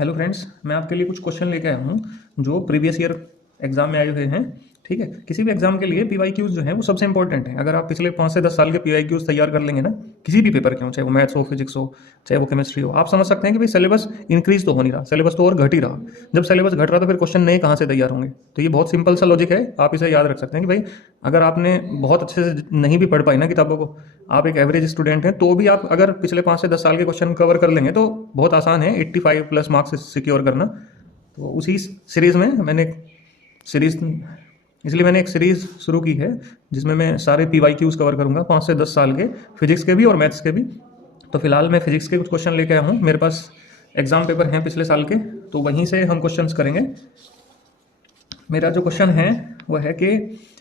Hello friends, मैं आपके लिए कुछ क्वेश्चन लेके आया हूँ जो प्रीवियस ईयर एग्जाम में आए हुए हैं। ठीक है, किसी भी एग्जाम के लिए पीवाईक्यूज जो है वो सबसे इंपॉर्टेंट है। अगर आप पिछले 5 से 10 साल के पीवाईक्यूज तैयार कर लेंगे ना, किसी भी पेपर के हो, चाहे वो मैथ्स हो, फिजिक्स हो, चाहे वो केमिस्ट्री हो, आप समझ सकते हैं कि भाई सिलेबस इंक्रीज तो हो नहीं रहा, सिलेबस तो और घट ही रहा। जब सिलेबस घट रहा तो फिर क्वेश्चन नए कहाँ से तैयार होंगे। तो ये बहुत सिंपल सा लॉजिक है, आप इसे याद रख सकते हैं कि भाई अगर आपने बहुत अच्छे से नहीं भी पढ़ पाई ना किताबों को, आप एक एवरेज स्टूडेंट हैं, तो भी आप अगर पिछले 5 से 10 साल के क्वेश्चन कवर कर लेंगे तो बहुत आसान है 85 प्लस मार्क्स सिक्योर करना। तो उसी सीरीज़ में मैंने एक सीरीज़ शुरू की है जिसमें मैं सारे पीवाईक्यूज कवर करूंगा 5 से 10 साल के, फिजिक्स के भी और मैथ्स के भी। तो फिलहाल मैं फिजिक्स के कुछ क्वेश्चन लेके आया हूँ, मेरे पास एग्जाम पेपर हैं पिछले साल के, तो वहीं से हम क्वेश्चंस करेंगे। मेरा जो क्वेश्चन है वो है कि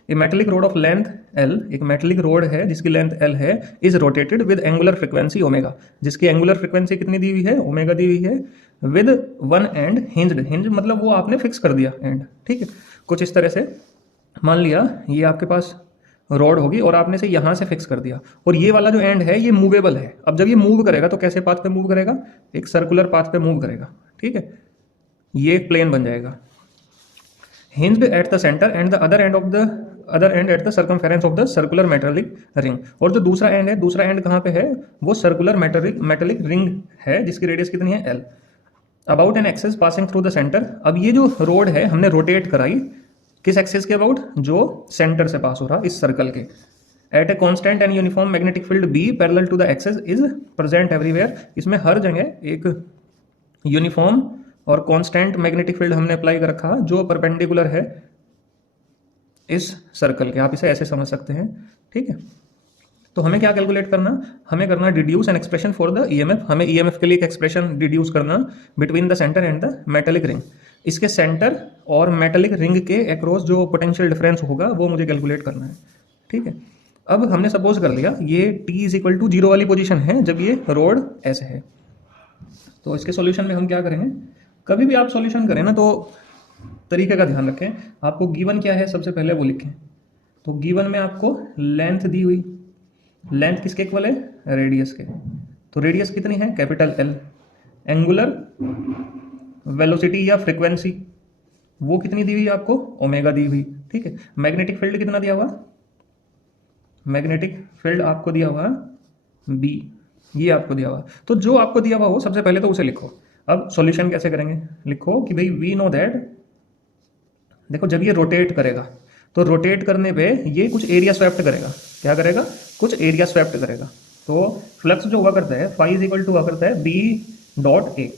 a metallic rod of length L, एक मेटेलिक रोड है जिसकी लेंथ एल है, is rotated with angular frequency omega, जिसकी एंगुलर फ्रिक्वेंसी कितनी दी हुई है, ओमेगा दी हुई है, with one end hinged, hinge मतलब वो आपने फिक्स कर दिया एंड। ठीक है, कुछ इस तरह से मान लिया ये आपके पास रॉड होगी और आपने से यहाँ से फिक्स कर दिया, और ये वाला जो एंड है ये मूवेबल है। अब जब ये मूव करेगा तो कैसे पाथ पे मूव करेगा, एक सर्कुलर पाथ पे मूव करेगा। ठीक है, ये एक प्लेन बन जाएगा, hinged at the center and the other end at the circumference of the circular metallic ring। और जो दूसरा एंड है, दूसरा एंड कहाँ पे है, वो सर्कुलर मेटेलिक रिंग है जिसकी रेडियस कितनी है l, about an axis passing through the centre. अब ये जो रोड है हमने रोटेट कराई किस एक्सेस के अबाउट, जो सेंटर से पास हो रहा इस सर्कल के। At a constant and uniform magnetic field B parallel to the axis is present everywhere. इसमें हर जगह एक यूनिफॉर्म और कांस्टेंट मैग्नेटिक फील्ड हमने अप्लाई कर रखा जो परपेंडिकुलर है इस सर्कल के, आप इसे ऐसे समझ सकते हैं। ठीक है, तो हमें क्या कैलकुलेट करना, हमें करना deduce an expression for the EMF. हमें ईएमएफ के लिए एक एक्सप्रेशन डिड्यूस करना between the centre and the metallic ring. इसके सेंटर और मेटेलिक रिंग के अक्रॉस जो पोटेंशियल डिफरेंस होगा वो मुझे कैलकुलेट करना है। ठीक है, अब हमने सपोज कर लिया ये t इज इक्वल टू 0 वाली पोजीशन है जब ये रोड ऐसे है। तो इसके सॉल्यूशन में हम क्या करेंगे, कभी भी आप सॉल्यूशन करें ना तो तरीके का ध्यान रखें। आपको गिवन क्या है सबसे पहले वो लिखें। तो गिवन में आपको लेंथ दी हुई, लेंथ किसके इक्वल है, रेडियस के। तो रेडियस कितनी है, कैपिटल एल। एंगुलर वेलोसिटी या फ्रीक्वेंसी वो कितनी दी हुई है आपको, ओमेगा दी हुई। ठीक है, मैग्नेटिक फील्ड कितना दिया हुआ, मैग्नेटिक फील्ड आपको दिया हुआ बी, ये आपको दिया हुआ। तो जो आपको दिया हुआ हो सबसे पहले तो उसे लिखो। अब सॉल्यूशन कैसे करेंगे, लिखो कि भाई वी नो दैट, देखो जब ये रोटेट करेगा तो रोटेट करने पे ये कुछ एरिया स्वैप्ट करेगा। क्या करेगा, कुछ एरिया स्वैप्ट करेगा। तो फ्लक्स जो हुआ करता है फाई इज इक्वल टू हुआ करता है बी डॉट ए,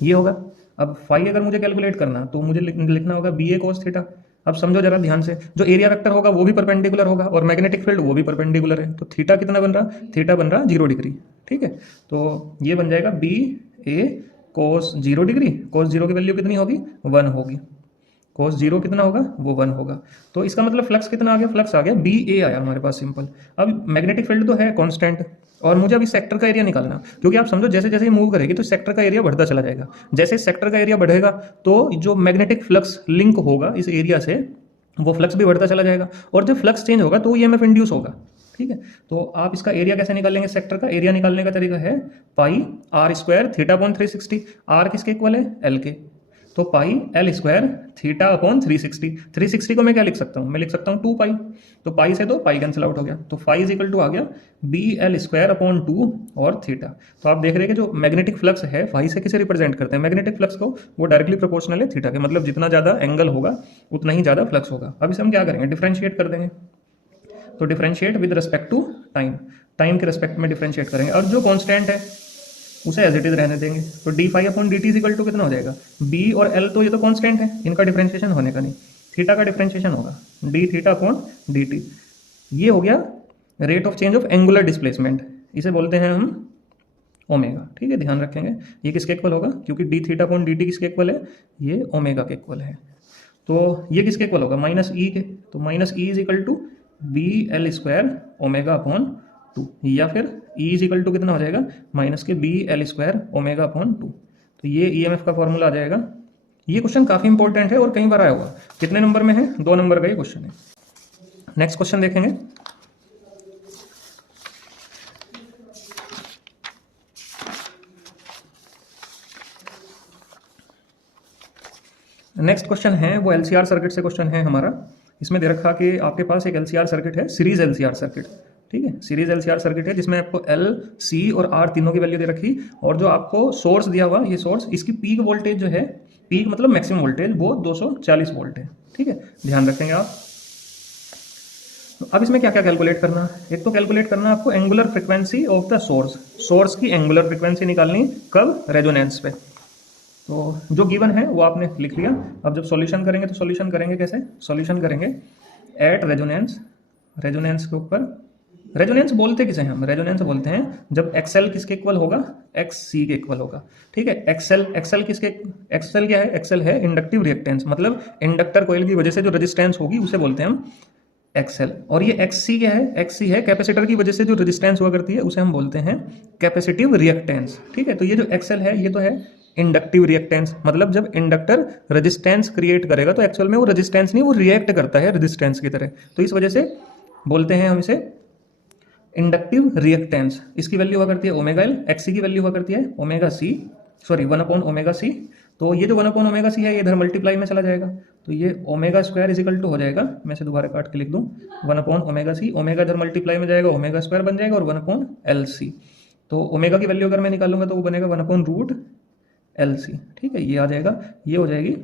ये होगा। अब फाई अगर मुझे कैलकुलेट करना तो मुझे लिखना होगा बी ए कोस थीटा। अब समझो जरा ध्यान से, जो एरिया वेक्टर होगा वो भी परपेंडिकुलर होगा और मैग्नेटिक फील्ड वो भी परपेंडिकुलर है, तो थीटा कितना बन रहा, थीटा बन रहा 0 डिग्री। ठीक है, तो ये बन जाएगा बी ए कोस 0 डिग्री। कोस 0 की वैल्यू कितनी होगी, 1 होगी। कोस 0 कितना होगा, वो 1 होगा। तो इसका मतलब फ्लक्स कितना आ गया, फ्लक्स आ गया बी ए आया हमारे पास, सिंपल। अब मैग्नेटिक फील्ड तो है कांस्टेंट, और मुझे अभी सेक्टर का एरिया निकालना, क्योंकि आप समझो जैसे जैसे मूव करेगी तो सेक्टर का एरिया बढ़ता चला जाएगा। जैसे सेक्टर का एरिया बढ़ेगा तो जो मैग्नेटिक फ्लक्स लिंक होगा इस एरिया से वो फ्लक्स भी बढ़ता चला जाएगा, और जब फ्लक्स चेंज होगा तो ईएमएफ इंड्यूस होगा। ठीक है, तो आप इसका एरिया कैसे निकालेंगे, सेक्टर का एरिया निकालने का तरीका है pi R square theta upon 360। R किसके इक्वल है, एल के। तो pi L square theta upon 360। 360 को मैं क्या लिख सकता हूँ, मैं लिख सकता हूँ 2 पाई। तो पाई से 2 पाई कैंसिल आउट हो गया, तो फाई इज इक्वल टू आ गया बी एल स्क्वायर अपॉन 2 और थीटा। तो आप देख रहे हैं कि जो मैग्नेटिक फ्लक्स है फाई से किसे रिप्रेजेंट करते हैं, मैग्नेटिक फ्लक्स को, वो डायरेक्टली प्रोपोर्शनल है थीटा के, मतलब जितना ज़्यादा एंगल होगा उतना ही ज़्यादा फ्लक्स होगा। अब इसे हम क्या करेंगे, डिफ्रेंशिएट कर देंगे। तो differentiate with respect to time, time के रिस्पेक्ट में डिफ्रेंशिएट करेंगे, और जो कॉन्स्टेंट है उसे एज इट इज रहने देंगे। तो d phi upon d t equal to कितना हो जाएगा, बी और एल तो ये तो कांस्टेंट है, इनका डिफरेंशिएशन होने का नहीं, थीटा का डिफरेंशिएशन होगा D theta upon d T. ये हो गया rate of change of angular displacement, इसे बोलते हैं हम ओमेगा। ठीक है, ध्यान रखेंगे ये किसके इक्वल होगा, क्योंकि D theta upon d T किसके इक्वल है, ये ओमेगा के इक्वल है। तो ये किसके इक्वल होगा, माइनस ई के। तो minus e is equal to B L square omega upon 2, या फिर E इज इक्वल टू कितना हो जाएगा, माइनस के B L square omega upon 2। तो ये ईएमएफ का फॉर्मूला आ जाएगा। ये क्वेश्चन काफ़ी इंपॉर्टेंट है और कई बार आया हुआ। कितने नंबर में है, 2 नंबर का ये क्वेश्चन है। नेक्स्ट क्वेश्चन देखेंगे। नेक्स्ट क्वेश्चन है वो एलसीआर सर्किट से क्वेश्चन है हमारा। इसमें दे रखा कि आपके पास एक एलसीआर सर्किट है, सीरीज एलसीआर सर्किट, ठीक है, सीरीज एलसीआर सर्किट है जिसमें आपको एल, सी और आर तीनों की वैल्यू दे रखी, और जो आपको सोर्स दिया हुआ ये सोर्स, इसकी पीक वोल्टेज जो है, पीक मतलब मैक्सिमम वोल्टेज, वो 240 वोल्ट है, ठीक है, ध्यान रखेंगे आप। तो अब इसमें क्या क्या कैलकुलेट करना, एक तो कैलकुलेट करना आपको angular frequency of the source, source की एंगुलर फ्रिक्वेंसी निकालनी कब, रेजोनेंस पे। तो जो गिवन है वो आपने लिख लिया। अब जब सॉल्यूशन करेंगे तो सॉल्यूशन करेंगे कैसे, सॉल्यूशन करेंगे एट रेजोनेंस, रेजोनेंस के ऊपर, रेजोनेंस बोलते किसे हैं हम, रेजोनेंस बोलते हैं जब एक्सएल किसके इक्वल होगा, एक्स सी के इक्वल होगा, ठीक है। एक्सएल, एक्सएल किसके, एक्सएल क्या है, एक्सएल है इंडक्टिव रिएक्टेंस, मतलब इंडक्टर कॉइल की वजह से जो रेजिस्टेंस होगी उसे बोलते हैं हम एक्सएल। और ये एक्ससी क्या है, एक्ससी है कैपेसिटर की वजह से जो रेजिस्टेंस हुआ करती है उसे हम बोलते हैं कैपेसिटिव रिएक्टेंस, ठीक है। तो ये जो एक्सएल है ये तो है इंडक्टिव रिएक्टेंस, मतलब जब इंडक्टर रेजिस्टेंस क्रिएट करेगा तो एक्चुअल में वो रेजिस्टेंस नहीं, वो रिएक्ट करता है रेजिस्टेंस की तरह, तो इस वजह से बोलते हैं हम इसे इंडक्टिव रिएक्टेंस। इसकी वैल्यू हुआ करती है ओमेगा एल, एक्ससी की वैल्यू हुआ करती है ओमेगा सी, सॉरी 1/ओमेगा सी। तो ये जो 1/ओमेगा सी है ये इधर मल्टीप्लाई में चला जाएगा, तो ये ओमेगा स्क्वायर इजिकल टू हो जाएगा, मैं इसे दोबारा काट के लिख दूँ 1/ओमेगा सी, ओमेगा इधर मल्टीप्लाई में जाएगा, ओमेगा स्क्वायर बन जाएगा और 1/LC। तो ओमेगा की वैल्यू अगर मैं निकालूंगा तो वो बनेगा 1/√LC, ठीक है, ये आ जाएगा, ये हो जाएगी।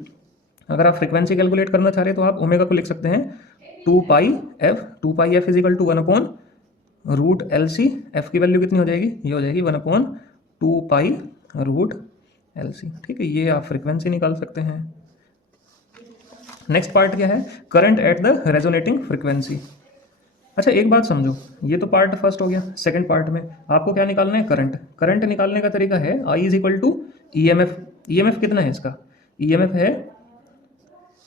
अगर आप फ्रिक्वेंसी कैलकुलेट करना चाह रहे हैं तो आप ओमेगा को लिख सकते हैं 2πf, 2πf is equal to 1/√LC। F की वैल्यू कितनी हो जाएगी, ये हो जाएगी 1/2π√LC, ठीक है, ये आप फ्रिक्वेंसी निकाल सकते हैं। नेक्स्ट पार्ट क्या है, current at the resonating frequency. अच्छा एक बात समझो, ये तो पार्ट फर्स्ट हो गया। सेकंड पार्ट में आपको क्या निकालना है, करंट। करंट निकालने का तरीका है I is equal to EMF। EMF कितना है इसका, EMF है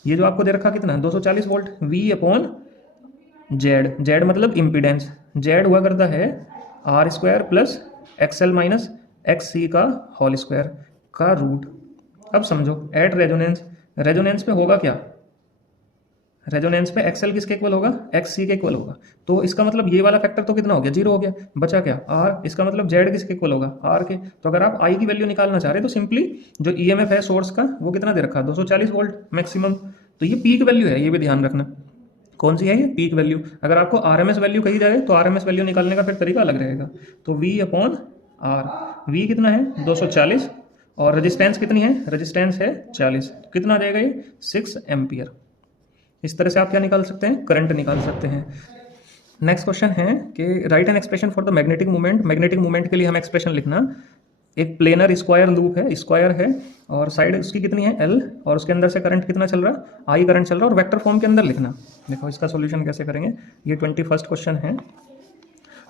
ये जो आपको दे रखा कितना 240 वोल्ट, V/Z, Z मतलब इम्पीडेंस, Z हुआ करता है R² plus XL minus XC का होल स्क्वायर का रूट। अब समझो एट रेजोनेंस, रेजोनेंस पे होगा क्या, रेजोनेंस पे एक्सएल किसके इक्वल होगा, एक्स सी के इक्वल होगा, तो इसका मतलब ये वाला फैक्टर तो कितना हो गया, 0 हो गया, बचा क्या आर, इसका मतलब जेड किसके इक्वल होगा, आर के। तो अगर आप आई की वैल्यू निकालना चाह रहे हैं तो सिंपली जो ईएमएफ है सोर्स का वो कितना दे रखा है 240 वोल्ट मैक्सिमम, तो ये पीक वैल्यू है, ये भी ध्यान रखना कौन सी है ये, पीक वैल्यू। अगर आपको आरएमएस वैल्यू कही जाए तो आरएमएस वैल्यू निकालने का फिर तरीका अलग रहेगा। तो V/R, V कितना है 240 और रेजिस्टेंस कितनी है, रेजिस्टेंस है 40, तो कितना आ जाएगा ये 6 एम्पियर। इस तरह से आप क्या निकाल सकते हैं, करंट निकाल सकते हैं। नेक्स्ट क्वेश्चन है कि right an expression for the magnetic movement. Magnetic movement के लिए हम एक्सप्रेशन लिखना, एक प्लेनर स्क्वायर लूप है, स्क्वायर है और साइड उसकी कितनी है L, और उसके अंदर से करंट कितना चल रहा, I करंट चल रहा है, और वेक्टर फॉर्म के अंदर लिखना। देखो इसका सॉल्यूशन कैसे करेंगे, ये 21st क्वेश्चन है।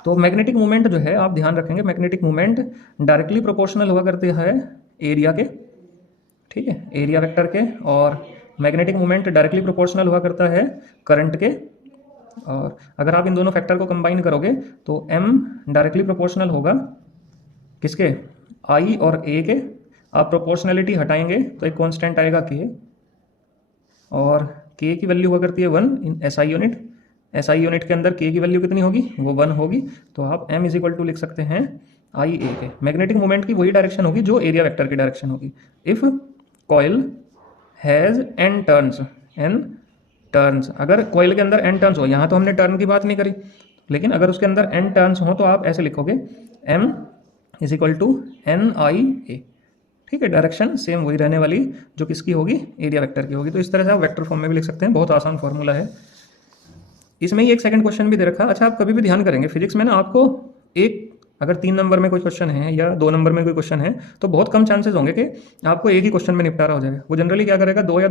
तो मैग्नेटिक मूवमेंट जो है आप ध्यान रखेंगे, मैग्नेटिक मूवमेंट डायरेक्टली प्रोपोर्शनल हुआ करते हैं एरिया के, ठीक है, एरिया वेक्टर के, और मैग्नेटिक मूवमेंट डायरेक्टली प्रोपोर्शनल हुआ करता है करंट के। और अगर आप इन दोनों फैक्टर को कंबाइन करोगे तो M डायरेक्टली प्रोपोर्शनल होगा किसके, I और A के। आप प्रोपोर्शनलिटी हटाएंगे तो एक कांस्टेंट आएगा K, और K की वैल्यू हुआ करती है 1 इन SI यूनिट। SI यूनिट के अंदर K की वैल्यू कितनी होगी, वो 1 होगी। तो आप M इज इक्वल टू लिख सकते हैं I A के। मैग्नेटिक मूवमेंट की वही डायरेक्शन होगी जो एरिया वेक्टर की डायरेक्शन होगी। If coil has n turns, अगर कॉइल के अंदर n टर्न्स हो, यहाँ तो हमने टर्न की बात नहीं करी, लेकिन अगर उसके अंदर n टर्न्स हो तो आप ऐसे लिखोगे M is equal to NIA, ठीक है, डायरेक्शन सेम वही रहने वाली जो किसकी होगी, एरिया वेक्टर की होगी। तो इस तरह से आप वेक्टर फॉर्म में भी लिख सकते हैं, बहुत आसान फॉर्मूला है। इसमें ही एक सेकंड क्वेश्चन भी दे रखा। अच्छा आप कभी भी ध्यान करेंगे फिजिक्स में ना, आपको एक अगर 3 नंबर में कोई क्वेश्चन है या 2 नंबर में कोई क्वेश्चन है तो बहुत कम चांसेस होंगे कि आपको एक ही क्वेश्चन में निपटारा हो जाएगा। वो जनरली क्या करेगा, 2 या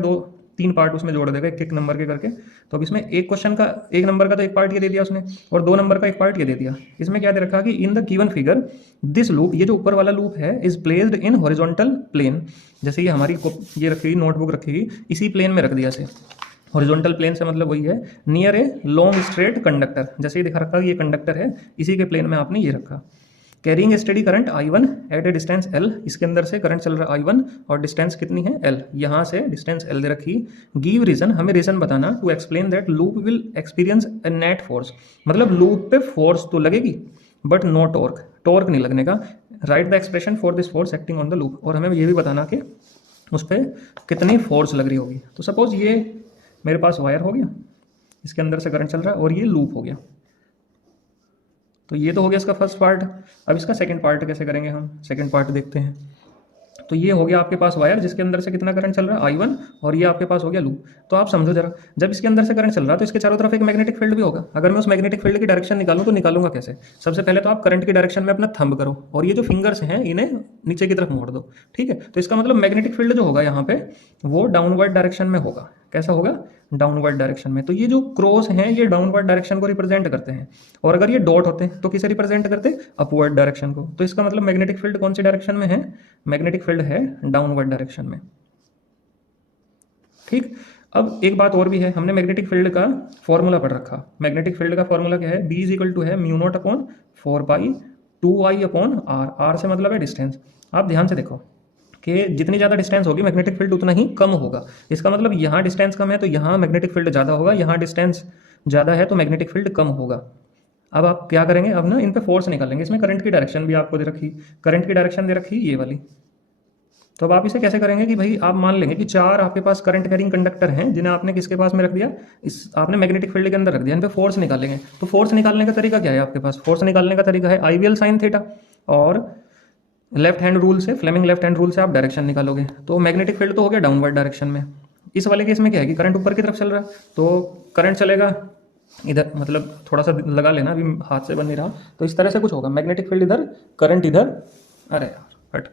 3 पार्ट उसमें जोड़ देगा एक नंबर के करके। तो अब इसमें एक क्वेश्चन का 1 नंबर का तो एक पार्ट ये दे दिया उसने, और 2 नंबर का एक पार्ट ये दे दिया। इसमें क्या दे रखा कि in the given figure this loop, ये जो ऊपर वाला लूप है, is placed in horizontal plane. जैसे ये हमारी ये रखेगी, नोटबुक रखेगी, इसी प्लेन में रख दिया से, हॉरिजॉन्टल प्लेन से मतलब वही है, near a long straight conductor. जैसे ये दिखा रखा ये कंडक्टर है, इसी के प्लेन में आपने ये रखा। Carrying steady current I1 at a distance L, इसके अंदर से करंट चल रहा है I1 और डिस्टेंस कितनी है L, यहाँ से डिस्टेंस L दे रखी। गिव रीजन, हमें रीजन बताना to explain that loop will experience a net force, मतलब लूप पे फोर्स तो लगेगी बट नो टॉर्क, टॉर्क नहीं लगने का। Right the expression for this force acting on the loop, और हमें ये भी बताना कि उस पर कितनी फोर्स लग रही होगी। तो सपोज ये मेरे पास वायर हो गया, इसके अंदर से करंट चल रहा है और ये लूप हो गया। तो ये तो हो गया इसका फर्स्ट पार्ट। अब इसका सेकंड पार्ट कैसे करेंगे हम, सेकंड पार्ट देखते हैं। तो ये हो गया आपके पास वायर जिसके अंदर से कितना करंट चल रहा है I1, और ये आपके पास हो गया लूप। तो आप समझो जरा, जब इसके अंदर से करंट चल रहा है तो इसके चारों तरफ एक मैग्नेटिक फील्ड भी होगा। अगर मैं उस मैग्नेटिक फील्ड की डायरेक्शन निकालूं तो निकालूंगा कैसे? सबसे पहले तो आप करंट की डायरेक्शन में अपना थंब करो और ये जो फिंगर्स हैं इन्हें नीचे की तरफ मोड़ दो, ठीक है। तो इसका मतलब मैग्नेटिक फील्ड जो होगा यहाँ पे वो डाउनवर्ड डायरेक्शन में होगा। कैसा होगा? डाउनवर्ड डायरेक्शन में। तो ये जो क्रॉस हैं ये डाउनवर्ड डायरेक्शन को रिप्रेजेंट करते हैं, और अगर ये डॉट होते हैं तो किसे रिप्रेजेंट करते हैं? अपवर्ड डायरेक्शन को। तो इसका मतलब मैग्नेटिक फील्ड कौन सी डायरेक्शन में है? मैग्नेटिक फील्ड है डाउनवर्ड डायरेक्शन में, ठीक। अब एक बात और भी है, हमने मैग्नेटिक फील्ड का फॉर्मूला पढ़ रखा। मैग्नेटिक फील्ड का फॉर्मूला क्या है? B इज इक्वल टू है mu naught upon 4 pi 2I upon r. R से मतलब है डिस्टेंस। आप ध्यान से देखो कि जितनी ज़्यादा डिस्टेंस होगी मैग्नेटिक फील्ड उतना ही कम होगा। इसका मतलब यहाँ डिस्टेंस कम है तो यहाँ मैग्नेटिक फील्ड ज़्यादा होगा, यहाँ डिस्टेंस ज़्यादा है तो मैग्नेटिक फील्ड कम होगा। अब आप क्या करेंगे? अब ना इन पे फोर्स निकालेंगे। इसमें करंट की डायरेक्शन भी आपको दे रखी, करंट की डायरेक्शन दे रखी ये वाली। तो अब आप इसे कैसे करेंगे कि भाई आप मान लेंगे कि 4 आपके पास करंट कैरिंग कंडक्टर हैं जिन्हें आपने किसके पास में रख दिया? इस आपने मैग्नेटिक फील्ड के अंदर रख दिया। इन पे फोर्स निकालेंगे। तो फोर्स निकालने का तरीका क्या है आपके पास? फोर्स निकालने का तरीका है IVL साइन थीटा, और लेफ्ट हैंड रूल से, फ्लेमिंग लेफ्ट हैंड रूल से आप डायरेक्शन निकालोगे। तो मैग्नेटिक फील्ड तो हो गया डाउनवर्ड डायरेक्शन में। इस वाले केस में क्या है कि करंट ऊपर की तरफ चल रहा है तो करंट चलेगा इधर, मतलब थोड़ा सा लगा लेना, अभी हाथ से बन नहीं रहा। तो इस तरह से कुछ होगा, मैग्नेटिक फील्ड इधर, करंट इधर, अरे यार हट,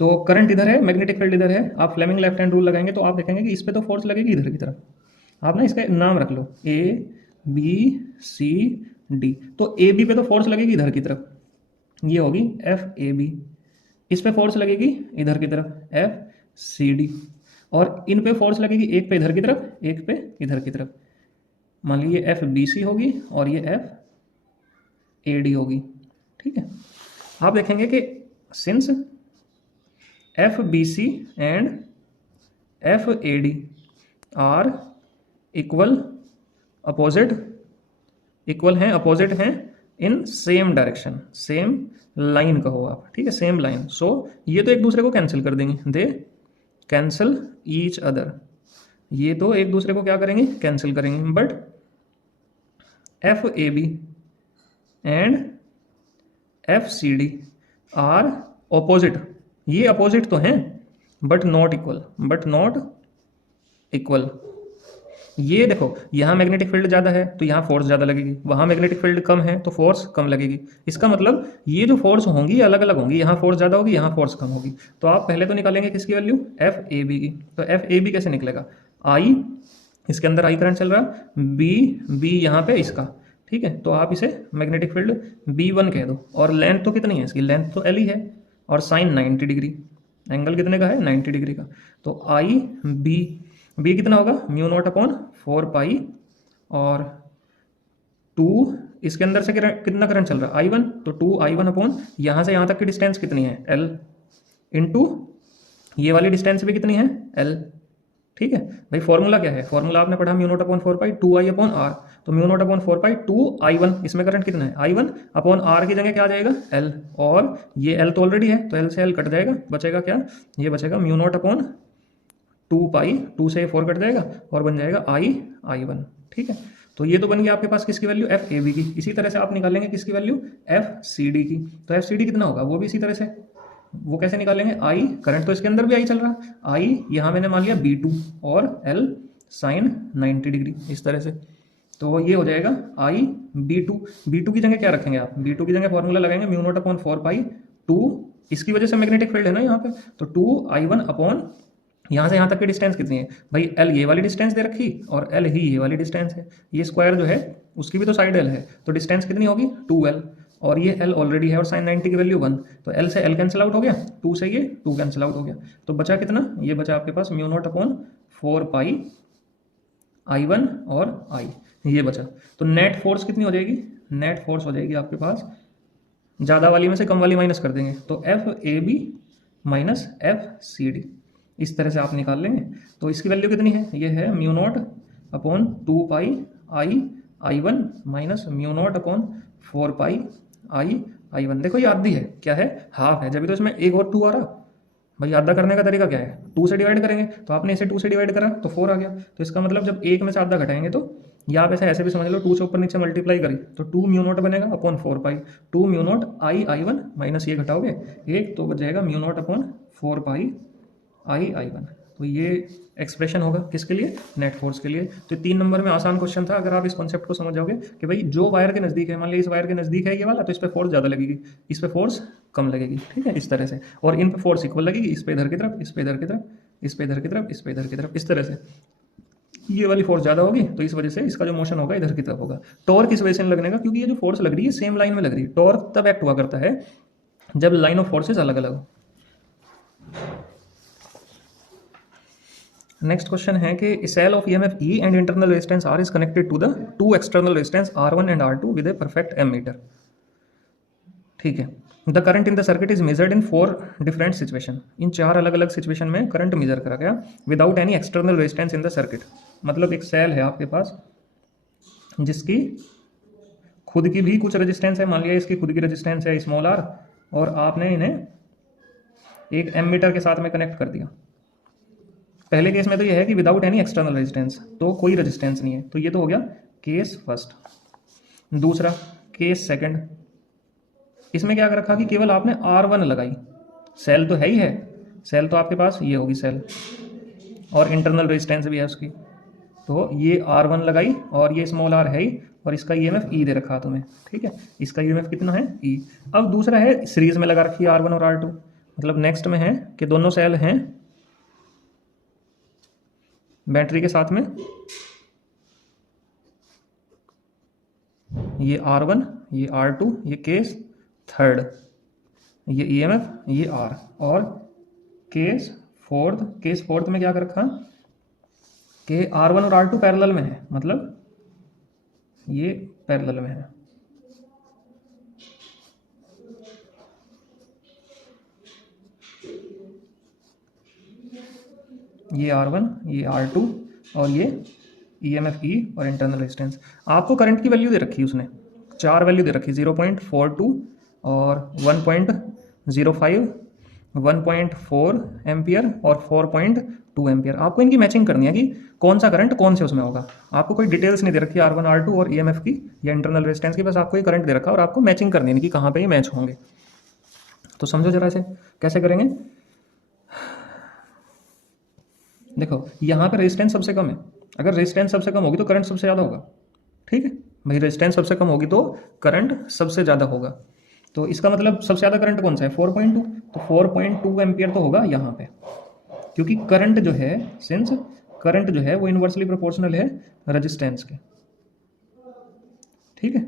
तो करंट इधर है, मैग्नेटिक फील्ड इधर है। आप फ्लेमिंग लेफ्ट हैंड रूल लगाएंगे तो आप देखेंगे कि इस पे तो फोर्स लगेगी इधर की तरफ। आप ना इसका नाम रख लो ABCD। तो AB पे तो फोर्स लगेगी इधर की तरफ, ये होगी FAB। इस पे फोर्स लगेगी इधर की तरफ FCD, और इन पे फोर्स लगेगी एक पे इधर की तरफ, एक पे इधर की तरफ। मान लीजिए FBC होगी और ये FAD होगी, ठीक है। आप देखेंगे कि since FBC and FAD are equal opposite, equal हैं, अपोजिट हैं in same direction, same line कहो आप, ठीक है, सेम लाइन। सो ये तो एक दूसरे को कैंसिल कर देंगे, दे कैंसिल ईच अदर। ये तो एक दूसरे को क्या करेंगे? कैंसिल करेंगे। But FAB and FCD are opposite. ये अपोजिट तो हैं but not equal, but not equal. ये देखो, यहाँ मैग्नेटिक फील्ड ज़्यादा है तो यहाँ फोर्स ज़्यादा लगेगी, वहाँ मैग्नेटिक फील्ड कम है तो फोर्स कम लगेगी। इसका मतलब ये जो फोर्स होंगी ये अलग अलग होंगी, यहाँ फोर्स ज़्यादा होगी, यहाँ फोर्स कम होगी। तो आप पहले तो निकालेंगे किसकी वैल्यू? FAB की। तो FAB कैसे निकलेगा? I, इसके अंदर I करंट चल रहा है, B यहाँ पे इसका, ठीक है। तो आप इसे मैग्नेटिक फील्ड B1 कह दो, और लेंथ तो कितनी है इसकी? लेंथ तो L ही है, और साइन 90 डिग्री, एंगल कितने का है? 90 डिग्री का। तो B कितना होगा? म्यू नॉट अपॉन 4 पाई, और 2 इसके अंदर से कितना करंट चल रहा है? I1, तो 2I1 अपॉन यहाँ से यहाँ तक की डिस्टेंस कितनी है? L, इंटू ये वाली डिस्टेंस भी कितनी है? L, ठीक है भाई। फॉर्मूला क्या है? फॉर्मूला आपने पढ़ा mu naught upon 4 pi 2I upon r. तो mu naught upon 4 pi 2I1, इसमें करंट कितना है? I1 अपॉन आर की जगह क्या आ जाएगा? L, और ये L तो ऑलरेडी है तो L से L कट जाएगा, बचेगा क्या? ये बचेगा म्यू नॉट अपॉन 2 पाई, 2 से 4 कट जाएगा और बन जाएगा I1, ठीक है। तो ये तो बन गया आपके पास किसकी वैल्यू? FAB की। इसी तरह से आप निकालेंगे किसकी वैल्यू? FCD की। तो FCD कितना होगा? वो भी इसी तरह से, वो कैसे निकालेंगे? I, करंट तो इसके अंदर भी I चल रहा है, I यहाँ मैंने मान लिया B2 और L साइन 90 डिग्री, इस तरह से। तो ये हो जाएगा B2 की जगह क्या रखेंगे आप? B2 की जगह फॉर्मूला लगाएंगे म्यू नॉट अपॉन 4 पाई 2, इसकी वजह से मैग्नेटिक फील्ड है ना यहाँ पे, तो 2I1 अपॉन यहाँ से यहाँ तक की डिस्टेंस कितनी है भाई? L ये वाली डिस्टेंस दे रखी और L ही ये वाली डिस्टेंस है। ये स्क्वायर जो है उसकी भी तो साइड L है, तो डिस्टेंस कितनी होगी? 2L, और ये L ऑलरेडी है और साइन 90 की वैल्यू 1, तो L से L कैंसिल आउट हो गया, 2 से ये 2 कैंसिल आउट हो गया। तो बचा कितना? ये बचा आपके पास म्यू नॉट अपॉन 4 पाई I1 और I, ये बचा। तो नेट फोर्स कितनी हो जाएगी? नेट फोर्स हो जाएगी आपके पास, ज़्यादा वाली में से कम वाली माइनस कर देंगे, तो FAB माइनस FCD, इस तरह से आप निकाल लेंगे। तो इसकी वैल्यू कितनी है? ये है म्यू नॉट अपॉन 2 पाई I1 minus mu naught upon 4 पाई I1। देखो ये आधी है, क्या है? हाफ है, जब तो इसमें एक और 2 आ रहा, भाई आधा करने का तरीका क्या है, 2 से डिवाइड करेंगे, तो आपने इसे 2 से डिवाइड करा तो 4 आ गया। तो इसका मतलब जब 1 में से आधा घटाएंगे तो या आप ऐसे भी समझ लो, 2 से ऊपर नीचे मल्टीप्लाई करी तो 2 म्यू नॉट बनेगा अपॉन 4 पाई, 2 म्यू नॉट I1 माइनस ये घटाओगे 1 तो बच जाएगा म्यू नॉट अपॉन 4 पाई I1। तो ये एक्सप्रेशन होगा किसके लिए, नेट फोर्स के लिए। तो 3 नंबर में आसान क्वेश्चन था, अगर आप इस कॉन्सेप्ट को समझ जाओगे कि भाई जो वायर के नज़दीक है, मान लीजिए इस वायर के नज़दीक है ये वाला, तो इस पर फोर्स ज़्यादा लगेगी, इस पर फोर्स कम लगेगी, ठीक है, इस तरह से। और इन पर फोर्स इक्वल लगेगी, इस पे इधर की तरफ, इस पे इधर की तरफ, इस पे इधर की तरफ, इस पे इधर की तरफ, इस तरह से। ये वाली फोर्स ज़्यादा होगी तो इस वजह से इसका जो मोशन होगा इधर की तरफ होगा। टॉर्क इस वजह से नहीं लगने का क्योंकि ये जो फोर्स लग रही है सेम लाइन में लग रही है। टॉर्क तब एक्ट हुआ करता है जब लाइन ऑफ फोर्सेस अलग अलग हो। नेक्स्ट क्वेश्चन है कि cell of EMF E and internal resistance R is connected to the 2 external resistance R1 and R2 with a perfect ammeter. ठीक है, the current in the circuit is measured in 4 different situation. इन 4 अलग अलग situation में current measure करा गया without any external resistance in the circuit. मतलब एक सेल है आपके पास जिसकी खुद की भी कुछ रेजिस्टेंस है, मान लिया इसकी खुद की रेजिस्टेंस है स्मॉल r, और आपने इन्हें एक एमीटर के साथ में कनेक्ट कर दिया। पहले केस में तो ये है कि विदाउट एनी एक्सटर्नल रेजिस्टेंस, तो कोई रेजिस्टेंस नहीं है, तो ये तो हो गया केस फर्स्ट। दूसरा केस सेकंड, इसमें क्या रखा कि केवल आपने R1 लगाई, सेल तो है ही है, सेल तो आपके पास ये होगी सेल, और इंटरनल रेजिस्टेंस भी है उसकी, तो ये R1 लगाई और ये स्मॉल r है ही, और इसका EMF E दे रखा तुम्हें, ठीक है, इसका EMF कितना है E। अब दूसरा है सीरीज में लगा रखी है R1 और R2, मतलब नेक्स्ट में है कि दोनों सेल हैं बैटरी के साथ में, ये R1 ये R2 ये केस थर्ड, ये EMF ये R, और केस फोर्थ में क्या कर रखा कि R1 और R2 पैरेलल में है, मतलब ये पैरेलल में है। ये R1 ये R2 और ये EMF E और इंटरनल रेजिस्टेंस। आपको करंट की वैल्यू दे रखी है उसने, 4 वैल्यू दे रखी, 0.42 और 1.05, 1.4 एम्पियर और 4.2 एम्पियर। आपको इनकी मैचिंग करनी है कि कौन सा करंट कौन से उसमें होगा। आपको कोई डिटेल्स नहीं दे रखी R1 R2 और EMF की या इंटरनल रेजिस्टेंस की, बस आपको ये करंट दे रखा है और आपको मैचिंग करनी है कि कहाँ पे ये मैच होंगे। तो समझो जरा इसे कैसे करेंगे। देखो यहाँ पे रेजिस्टेंस सबसे कम है, अगर रेजिस्टेंस सबसे कम होगी तो करंट सबसे ज़्यादा होगा, ठीक है भाई, रेजिस्टेंस सबसे कम होगी तो करंट सबसे ज़्यादा होगा। तो इसका मतलब सबसे ज़्यादा करंट कौन सा है, 4.2, तो 4.2 एम्पियर तो होगा यहाँ पे, क्योंकि करंट जो है, सिंस करंट जो है वो इनवर्सली प्रोपोर्शनल है रेजिस्टेंस के, ठीक है,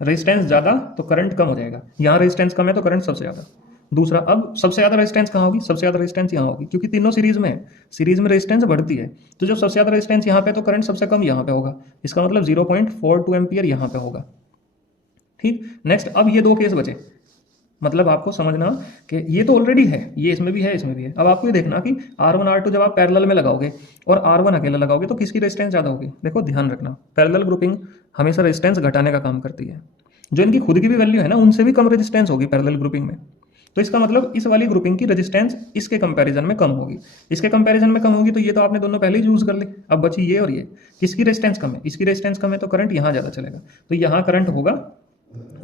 रेजिस्टेंस ज़्यादा तो करंट कम हो जाएगा, यहाँ रेजिस्टेंस कम है तो करंट सबसे ज़्यादा। दूसरा, अब सबसे ज़्यादा रेजिस्टेंस कहाँ होगी, सबसे ज़्यादा रेजिस्टेंस यहाँ होगी, क्योंकि तीनों सीरीज में है, सीरीज में रेजिस्टेंस बढ़ती है, तो जब सबसे ज़्यादा रेजिस्टेंस यहाँ पे तो करंट सबसे कम यहाँ पे होगा, इसका मतलब 0.42 एम्पियर यहाँ पे होगा, ठीक। नेक्स्ट, अब ये 2 केस बचे, मतलब आपको समझना कि ये तो ऑलरेडी है, ये इसमें भी है इसमें भी है। अब आपको ये देखना कि R1 R2 जब आप पैरेलल में लगाओगे और R1 अकेला लगाओगे तो किसकी रेजिस्टेंस ज़्यादा होगी। देखो ध्यान रखना, पैरेलल ग्रुपिंग हमेशा रेजिस्टेंस घटाने का काम करती है, जो इनकी खुद की भी वैल्यू है ना उनसे भी कम रेजिस्टेंस होगी पैरेलल ग्रुपिंग में, तो इसका मतलब इस वाली ग्रुपिंग की रेजिस्टेंस इसके कंपैरिजन में कम होगी, इसके कंपैरिजन में कम होगी, तो ये तो आपने दोनों पहले ही यूज कर ली। अब बची ये और ये, किसकी रेजिस्टेंस कम है, इसकी रेजिस्टेंस कम है तो करंट यहाँ ज़्यादा चलेगा, तो यहाँ करंट होगा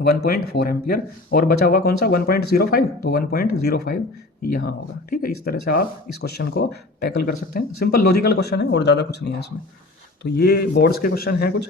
1.4 एम्पियर, और बचा हुआ कौन सा 1.05, तो 1.05 यहाँ होगा, ठीक है। इस तरह से आप इस क्वेश्चन को टैकल कर सकते हैं, सिंपल लॉजिकल क्वेश्चन है और ज़्यादा कुछ नहीं है इसमें। तो ये बोर्ड्स के क्वेश्चन हैं कुछ।